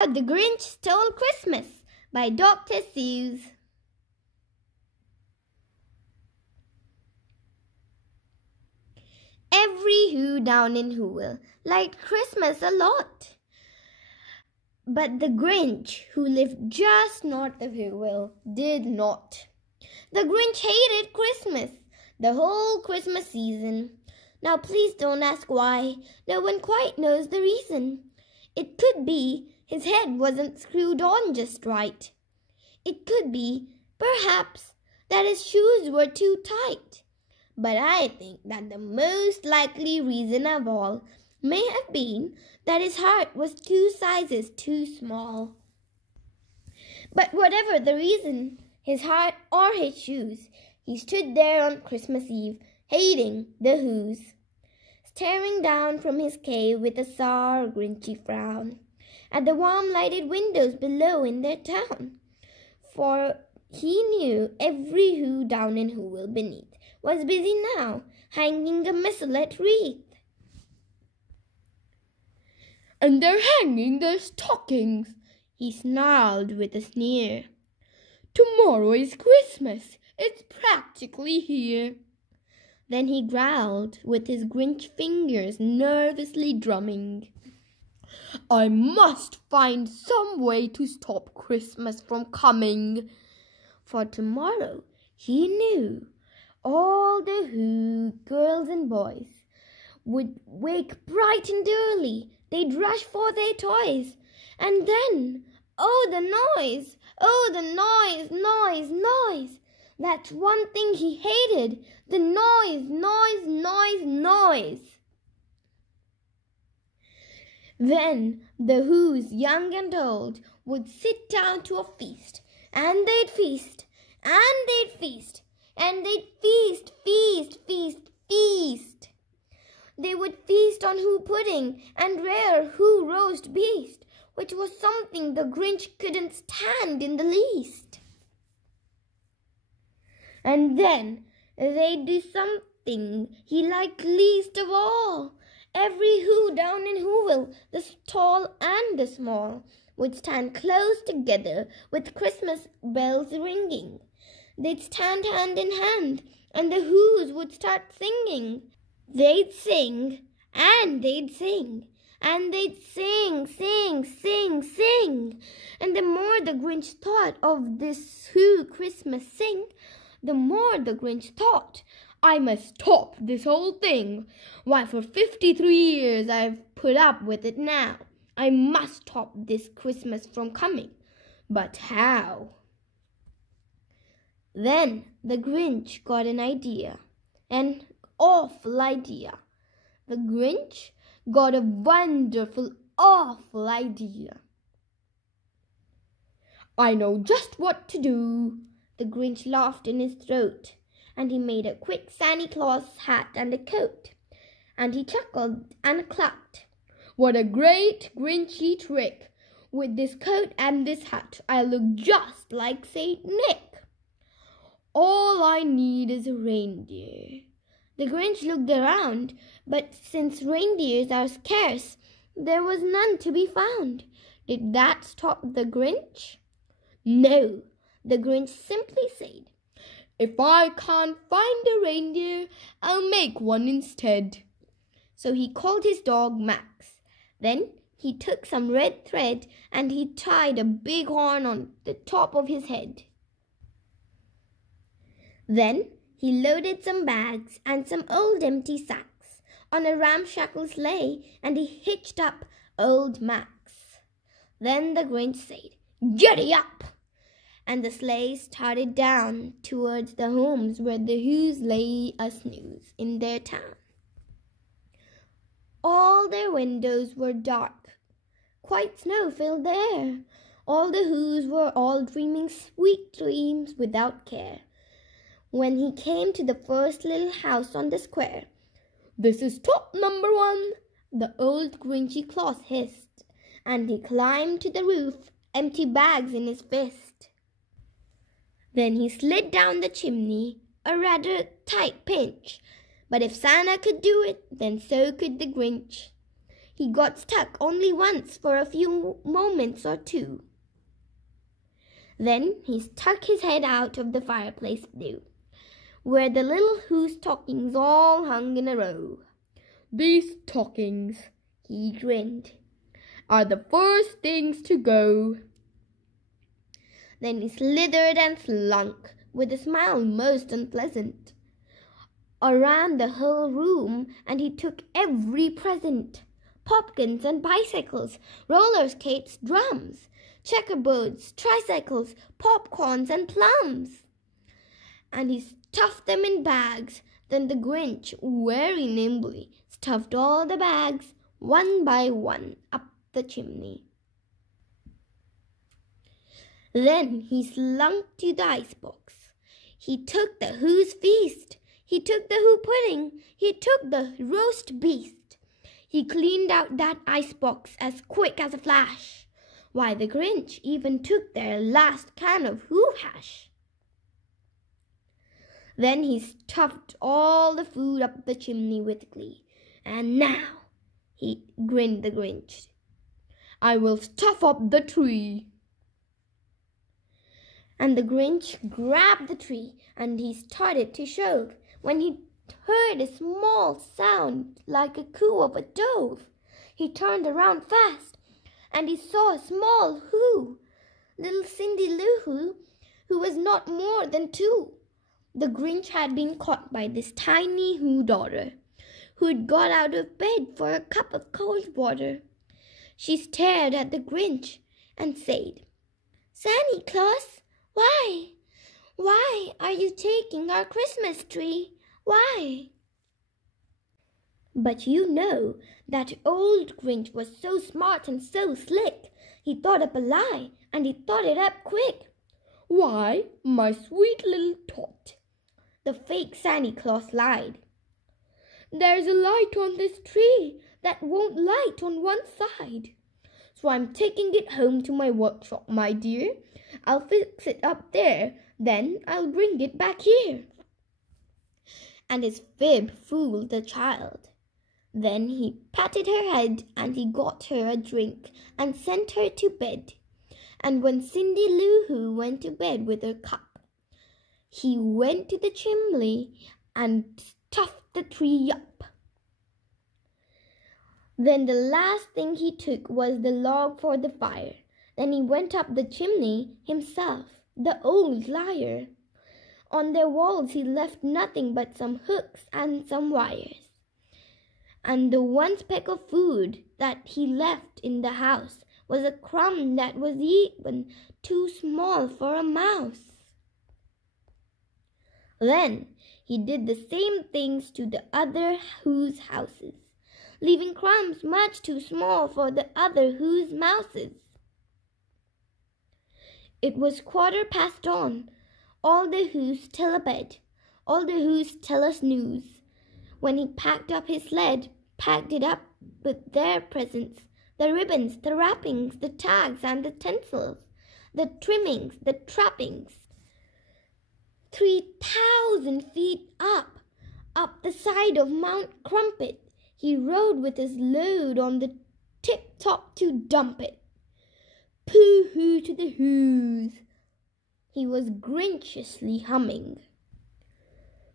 The Grinch Stole Christmas by Dr. Seuss. Every Who down in Whoville liked Christmas a lot. But the Grinch, who lived just north of Whoville, did not. The Grinch hated Christmas, the whole Christmas season. Now please don't ask why. No one quite knows the reason. It could be his head wasn't screwed on just right. It could be, perhaps, that his shoes were too tight. But I think that the most likely reason of all may have been that his heart was 2 sizes too small. But whatever the reason, his heart or his shoes, he stood there on Christmas Eve, hating the Whos, staring down from his cave with a sour, grinchy frown at the warm lighted windows below in their town. For he knew every Who down in Whoville beneath was busy now, hanging a mistletoe wreath. "And they're hanging their stockings," he snarled with a sneer. "Tomorrow is Christmas. It's practically here." Then he growled, with his Grinch fingers nervously drumming, "I must find some way to stop Christmas from coming." For tomorrow, he knew, all the Who girls and boys would wake bright and early. They'd rush for their toys. And then, oh, the noise! Oh, the noise, noise, noise! That's one thing he hated. The noise, noise, noise, noise. Then the Whos, young and old, would sit down to a feast. And they'd feast. And they'd feast. And they'd feast, feast, feast, feast. They would feast on Who pudding and rare Who roast beast, which was something the Grinch couldn't stand in the least. And then they'd do something he liked least of all. Every Who down in Whoville, the tall and the small, would stand close together with Christmas bells ringing. They'd stand hand in hand, and the Whos would start singing. They'd sing, and they'd sing, and they'd sing, sing, sing, sing. And the more the Grinch thought of this Who Christmas sing, the more the Grinch thought, "I must stop this whole thing. Why, for 53 years I've put up with it now. I must stop this Christmas from coming. But how?" Then the Grinch got an idea, an awful idea. The Grinch got a wonderful, awful idea. "I know just what to do." The Grinch laughed in his throat, and he made a quick Santa Claus hat and a coat. And he chuckled and clucked. "What a great Grinchy trick! With this coat and this hat, I look just like Saint Nick. All I need is a reindeer." The Grinch looked around, but since reindeers are scarce, there was none to be found. Did that stop the Grinch? No, the Grinch simply said, "If I can't find a reindeer, I'll make one instead." So he called his dog Max. Then he took some red thread and he tied a big horn on the top of his head. Then he loaded some bags and some old empty sacks on a ramshackle sleigh, and he hitched up old Max. Then the Grinch said, "Giddy up!" And the sleigh started down towards the homes where the Whos lay a-snooze in their town. All their windows were dark, quite snow-filled there. All the Whos were all dreaming sweet dreams without care. When he came to the first little house on the square, "This is top number 1, the old Grinchy Claus hissed, and he climbed to the roof, empty bags in his fist. Then he slid down the chimney, a rather tight pinch, but if Santa could do it, then so could the Grinch. He got stuck only once for a few moments or two. Then he stuck his head out of the fireplace flue, where the little Who's stockings all hung in a row. "These stockings," he grinned, "are the first things to go." Then he slithered and slunk, with a smile most unpleasant, around the whole room, and he took every present: popkins and bicycles, roller skates, drums, checkerboards, tricycles, popcorns and plums. And he stuffed them in bags. Then the Grinch, very nimbly, stuffed all the bags, one by one, up the chimney. Then he slunk to the icebox. He took the Who's feast. He took the Who pudding. He took the roast beast. He cleaned out that icebox as quick as a flash. Why, the Grinch even took their last can of Who hash. Then he stuffed all the food up the chimney with glee. "And now," he grinned the Grinch, "I will stuff up the tree." And the Grinch grabbed the tree and he started to shove when he heard a small sound like a coo of a dove. He turned around fast and he saw a small Who, little Cindy Lou who was not more than 2. The Grinch had been caught by this tiny Who daughter, who'd got out of bed for a cup of cold water. She stared at the Grinch and said, "Santa Claus, why are you taking our Christmas tree? Why?" But you know that old Grinch was so smart and so slick. He thought up a lie, and he thought it up quick. "Why, my sweet little tot," the fake Santa Claus lied, "there's a light on this tree that won't light on one side. So I'm taking it home to my workshop, my dear. I'll fix it up there, then I'll bring it back here." And his fib fooled the child. Then he patted her head and he got her a drink and sent her to bed. And when Cindy Lou Who went to bed with her cup, he went to the chimney and stuffed the tree up. Then the last thing he took was the log for the fire. Then he went up the chimney himself, the old liar. On their walls he left nothing but some hooks and some wires. And the one speck of food that he left in the house was a crumb that was even too small for a mouse. Then he did the same things to the other Who's houses, leaving crumbs much too small for the other Who's mouses. It was 1:15 on, all the Who's still abed, all the Who's still a snooze, when he packed up his sled, packed it up with their presents, the ribbons, the wrappings, the tags and the tinsels, the trimmings, the trappings. 3,000 feet up the side of Mount Crumpet, he rode with his load on the tip-top to dump it. Pooh-hoo to the Who's, he was grinchiously humming.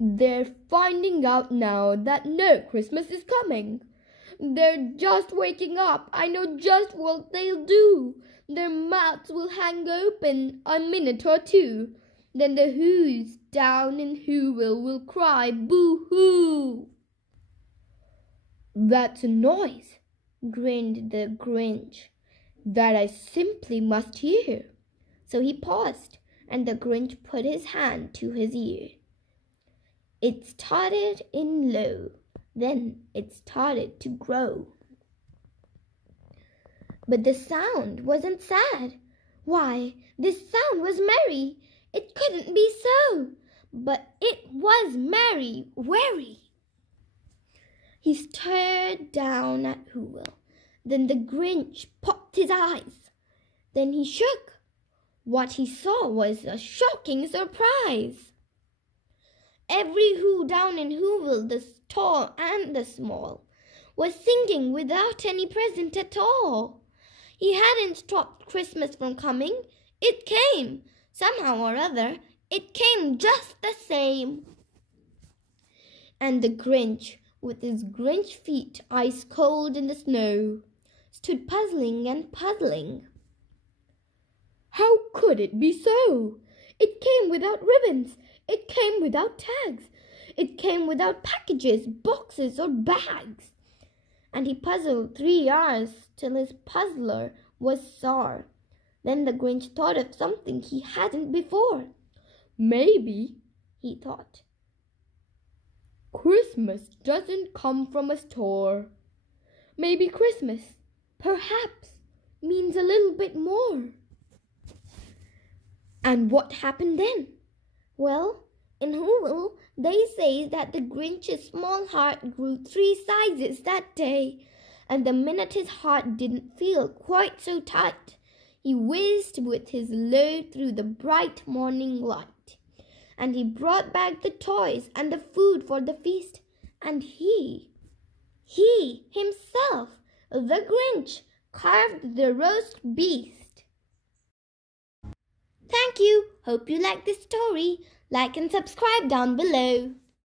"They're finding out now that no Christmas is coming. They're just waking up. I know just what they'll do. Their mouths will hang open a minute or two. Then the Who's down in Whoville will cry boo-hoo." "That's a noise," grinned the Grinch, "that I simply must hear." So he paused, and the Grinch put his hand to his ear. It started in low, then it started to grow. But the sound wasn't sad. Why, this sound was merry. It couldn't be so, but it was merry, very. He stared down at Whoville. Then the Grinch popped his eyes. Then he shook. What he saw was a shocking surprise. Every Who down in Whoville, the tall and the small, was singing without any present at all. He hadn't stopped Christmas from coming. It came. Somehow or other, it came just the same. And the Grinch, with his Grinch feet ice cold in the snow, stood puzzling and puzzling. How could it be so? It came without ribbons. It came without tags. It came without packages, boxes, or bags. And he puzzled 3 hours till his puzzler was sore. Then the Grinch thought of something he hadn't before. Maybe, he thought, Christmas doesn't come from a store. Maybe Christmas, perhaps, means a little bit more. And what happened then? Well, in Whoville, they say that the Grinch's small heart grew 3 sizes that day, and the minute his heart didn't feel quite so tight, he whizzed with his load through the bright morning light, and he brought back the toys and the food for the feast, and he himself, the Grinch, carved the roast beast. Thank you. Hope you liked this story. Like and subscribe down below.